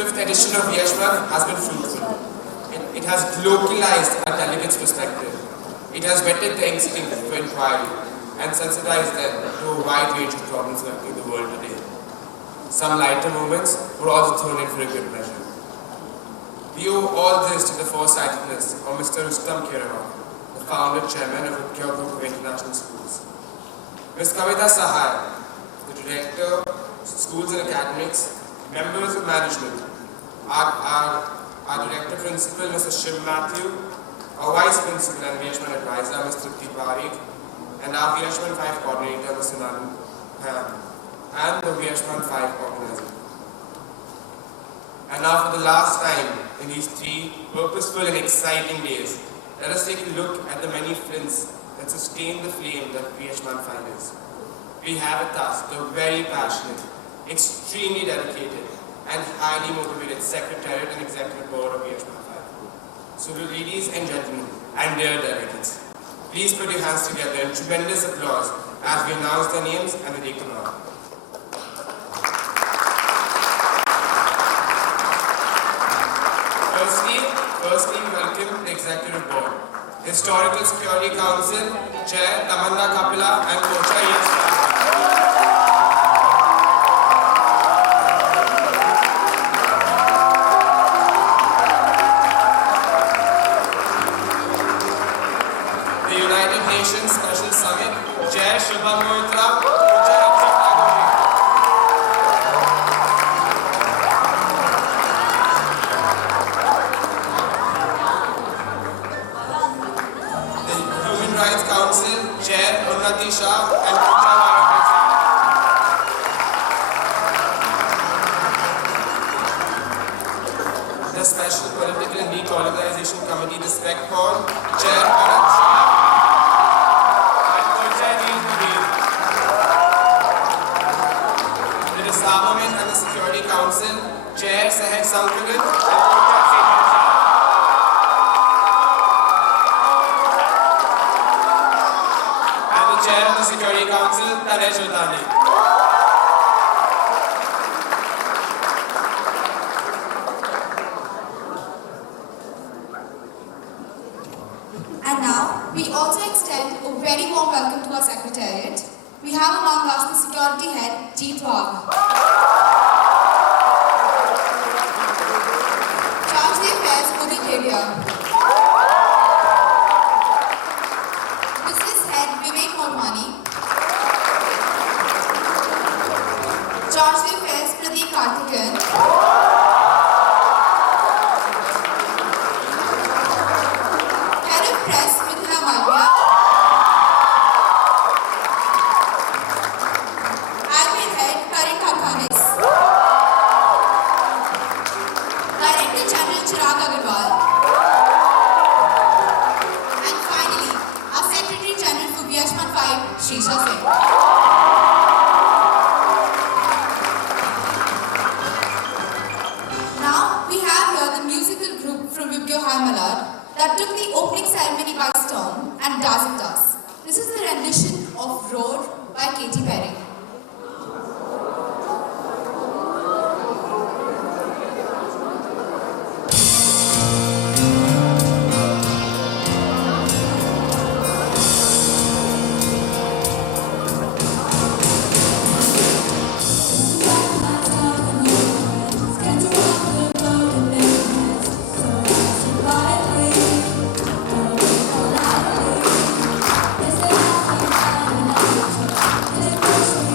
fifth edition of VIBGYOR has been fruitful. It has localized our delegates' perspective. It has whetted the instinct for inquiry and sensitized them to a wide range of problems affecting the world today. Some lighter moments were also thrown in for a good measure. We owe all this to the foresightedness of Mr. Rustom Kerawalla, the founder chairman of VIBGYOR Group of International Schools. Ms. Kavita Sahai, the director of schools and academics, members of management, our director principal, Mr. Shiv Matthew, our vice principal and VIBGYOR advisor, Mr. Parikh, and our VIBGYOR 5 coordinator, Mr. Nanan Ham, and the VIBGYOR 5 organizer. And now for the last time in these 3 purposeful and exciting days, let us take a look at the many flints that sustain the flame that VIBGYOR 5 is. We have with us the very passionate, extremely dedicated, and highly motivated Secretariat and Executive Board of VIBGYOR 5. So ladies and gentlemen, and dear delegates, please put your hands together in tremendous applause as we announce their names and the take them out. Firstly, welcome the Executive Board, Historical Security Council, Chair Tamanna Kapila and Co-Chair Yes. The United Nations Special Summit, Chair Shubham Moitra, Co-Chair Rights Council, Chair Unnati Shah and the Special Political and Decolonization Committee, the SPEC Board, Chair Bharat Shah and Co-Chair Neil Kabir. The Disarmament and the Security Council, Chair Sahaj Sankaran and Co-Chair Sejal Shah. Chair of the Security Council, Tanej Sultani. And now, we also extend a very warm welcome to our Secretariat. We have among us the Security Head, Jeet Wagh. Charge the Affairs, Udit Dedia. Charge the Affairs, Pradeep Karthikeyan. Head of Press, Mithila Malviya. Admin Head, Karan Thakhanis. Director General Chirag Agarwal. And finally, our Secretary General for VIBGYOR 5, Shisha Singh. That took the opening ceremony by storm and dazzled us. This is the rendition of Roar by Katy Perry. Yes,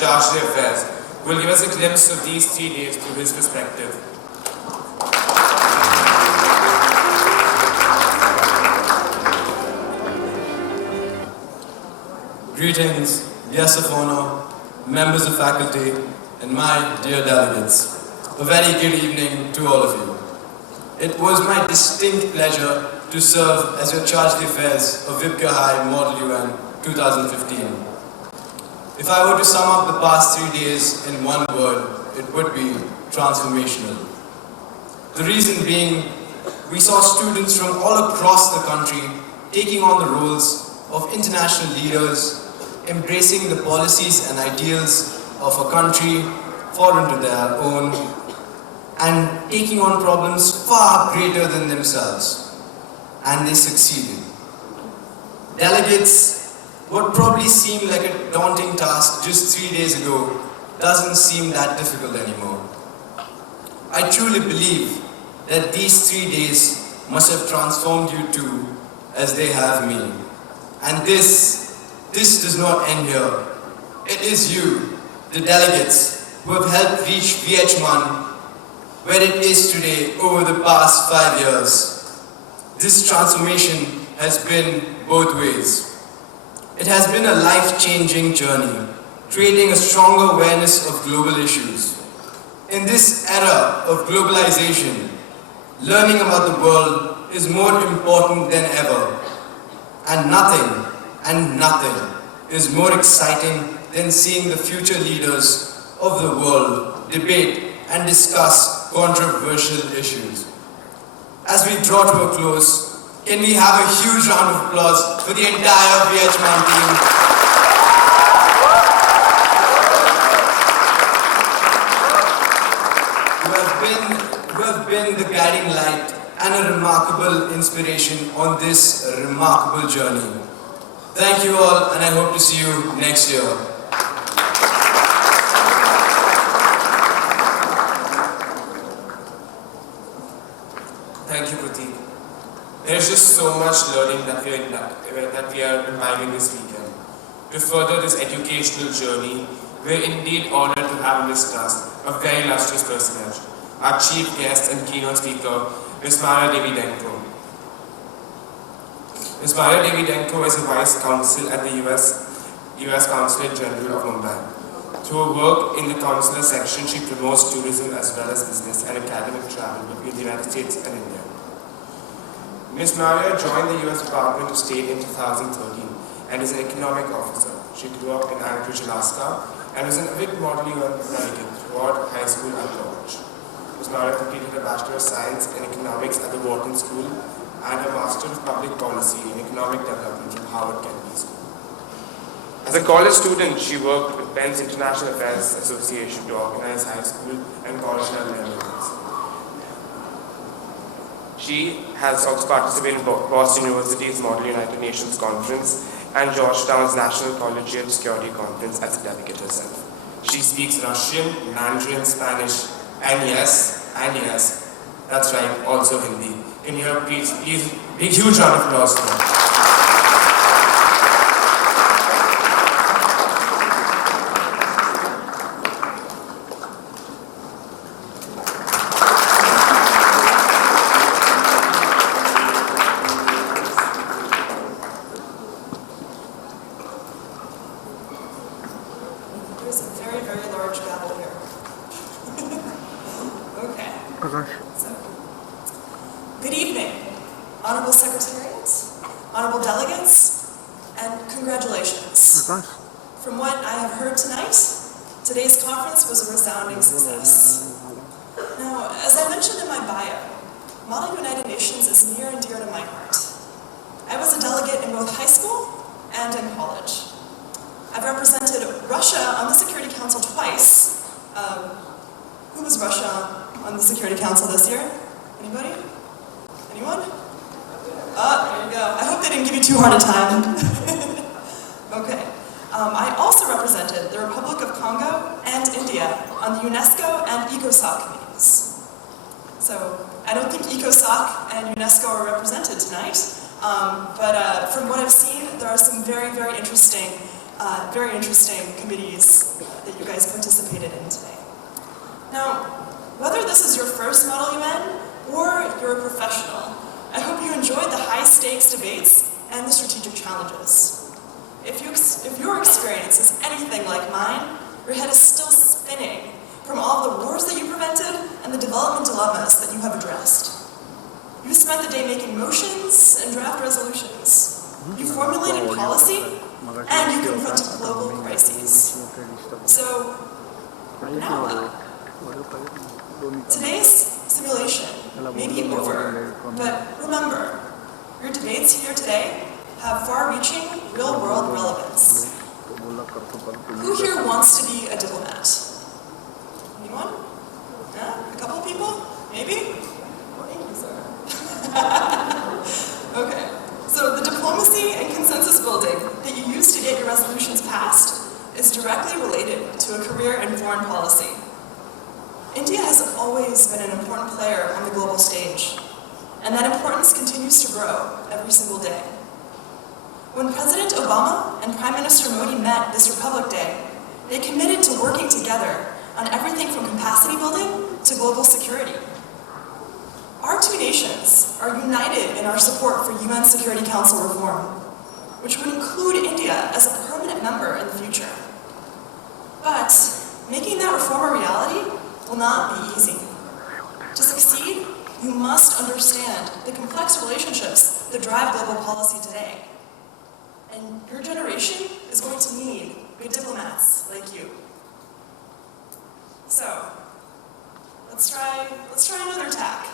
charge the affairs, will give us a glimpse of these 3 days through his perspective. Greetings, guests of honor, members of faculty, and my dear delegates. A very good evening to all of you. It was my distinct pleasure to serve as your charge d'affaires of VIBGYOR High Model UN 2015. If I were to sum up the past 3 days in one word, it would be transformational. The reason being, we saw students from all across the country taking on the roles of international leaders, embracing the policies and ideals of a country foreign to their own, and taking on problems far greater than themselves. And they succeeded. Delegates, what probably seemed like a daunting task just 3 days ago doesn't seem that difficult anymore. I truly believe that these 3 days must have transformed you too, as they have me. And this does not end here. It is you, the delegates, who have helped reach VIBGYOR where it is today over the past 5 years. This transformation has been both ways. It has been a life-changing journey, creating a stronger awareness of global issues. In this era of globalization, learning about the world is more important than ever. And nothing is more exciting than seeing the future leaders of the world debate and discuss controversial issues. As we draw to a close, can we have a huge round of applause for the entire VIBGYOR team? Who have been the guiding light and a remarkable inspiration on this remarkable journey. Thank you all, and I hope to see you next year. Thank you, Prateek. There's just so much learning that we are imbibing this weekend. To further this educational journey, we're indeed honored to have in this class a very illustrious personage, our chief guest and keynote speaker, Ms. Mara Devi-Denko. Ms. Mara Devi-Denko is a Vice Consul at the US Consulate General of Mumbai. Through her work in the consular section, she promotes tourism as well as business and academic travel between the United States and India. Ms. Maria joined the US Department of State in 2013 and is an economic officer. She grew up in Anchorage, Alaska, and was an avid Model UN delegate throughout high school and college. Ms. Maria completed a Bachelor of Science in Economics at the Wharton School and a Master of Public Policy in Economic Development from Harvard Kennedy School. As a college student, she worked with Penn's International Affairs Association to organize high school and college level events. She has also participated in Boston University's Model United Nations Conference and Georgetown's National Collegiate Security Conference as a delegate herself. She speaks Russian, Mandarin, Spanish, and yes, that's right, also Hindi. Can you hear, please, big huge round of applause for her. There's a very, very large gavel here. Okay. So, good evening, Honorable Secretariat, Honorable Delegates, and congratulations. From what I have heard tonight, today's conference was a resounding success. Now, as I mentioned in my bio, Model United Nations is near and dear to my heart. I was a delegate in both high school and in college. I've represented Russia on the Security Council twice. Who was Russia on the Security Council this year? Anybody? Anyone? There you go. I hope they didn't give you too hard a time. Okay. I also represented the Republic of Congo and India on the UNESCO and ECOSOC committees. So I don't think ECOSOC and UNESCO are represented tonight, but from what I've seen, there are some very, very interesting very interesting committees that you guys participated in today. Now, whether this is your first Model UN or you're a professional, I hope you enjoyed the high-stakes debates and the strategic challenges. If your experience is anything like mine, your head is still spinning from all the wars that you prevented and the development dilemmas that you have addressed. You spent the day making motions and draft resolutions. You formulated policy, and you confronted global crises. So, now what? Today's simulation may be over, but remember, your debates here today have far-reaching, real-world relevance. Who here wants to be a diplomat? Anyone? Yeah? A couple people? Maybe? Thank you, sir. Okay. So the diplomacy and consensus building that you use to get your resolutions passed is directly related to a career in foreign policy. India has always been an important player on the global stage, and that importance continues to grow every single day. When President Obama and Prime Minister Modi met this Republic Day, they committed to working together on everything from capacity building to global security. Our two nations are united in our support for UN Security Council reform, which would include India as a permanent member in the future. But making that reform a reality will not be easy. To succeed, you must understand the complex relationships that drive global policy today. And your generation is going to need good diplomats like you. So, let's try another tack.